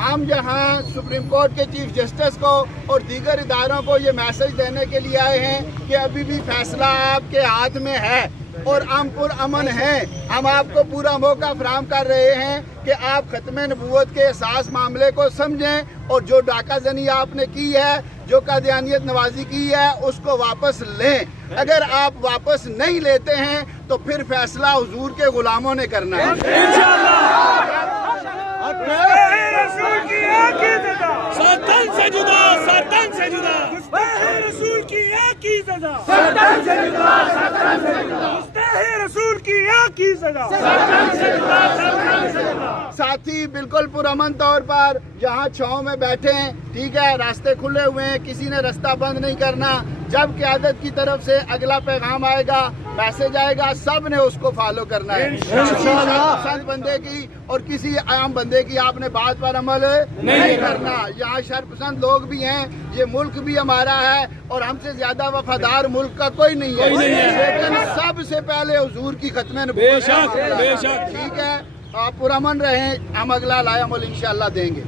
ہم یہاں supreme court کے چیف جسٹس کو اور دیگر اداروں کو یہ میسج دینے کے لیے آئے ہیں کہ ابھی بھی فیصلہ آپ کے ہاتھ میں ہے اور ہم پرامن ہیں. ہم آپ کو پورا موقع فراہم کر رہے ہیں کہ آپ ختم نبوت کے اساس معاملے کو سمجھیں اور جو ڈاکہ زنی آپ نے کی ہے، جو قادیانیت نوازی کی ہے، اس کو واپس لیں. اگر آپ واپس نہیں لیتے ہیں تو پھر فیصلہ حضور کے غلاموں نے کرنا ہے. رسول کی ایک ہی سزا، سرطان سے جدا، سرطان سے جدا. رسول کی ایک ہی سزا، سرطان سے جدا، سرطان سے جدا. رسول کی ایک ہی سزا، سرطان سے جدا، سرطان سے جدا. ساتھی بالکل پرامن طور پر یہاں چھاؤں میں بیٹھے ہیں، ٹھیک ہے، راستے کھلے ہوئے ہیں، کسی نے راستہ بند نہیں کرنا. جب قیادت کی طرف سے اگلا پیغام آئے گا، میسج آئے گا، سب نے اس کو فالو کرنا ہے. شرپسند بندے کی اور کسی عام بندے کی آپ نے بات پر عمل نہیں کرنا. یہاں شرپسند لوگ بھی ہیں، یہ ملک بھی ہمارا ہے اور ہم سے زیادہ وفادار ملک کا کوئی نہیں ہے. لیکن سب سے پہلے حضور کی ختم نبوت ہے. ٹھیک ہے، آپ پرامن رہیں، ہم اگلا لائحہ عمل انشاءاللہ دیں گے.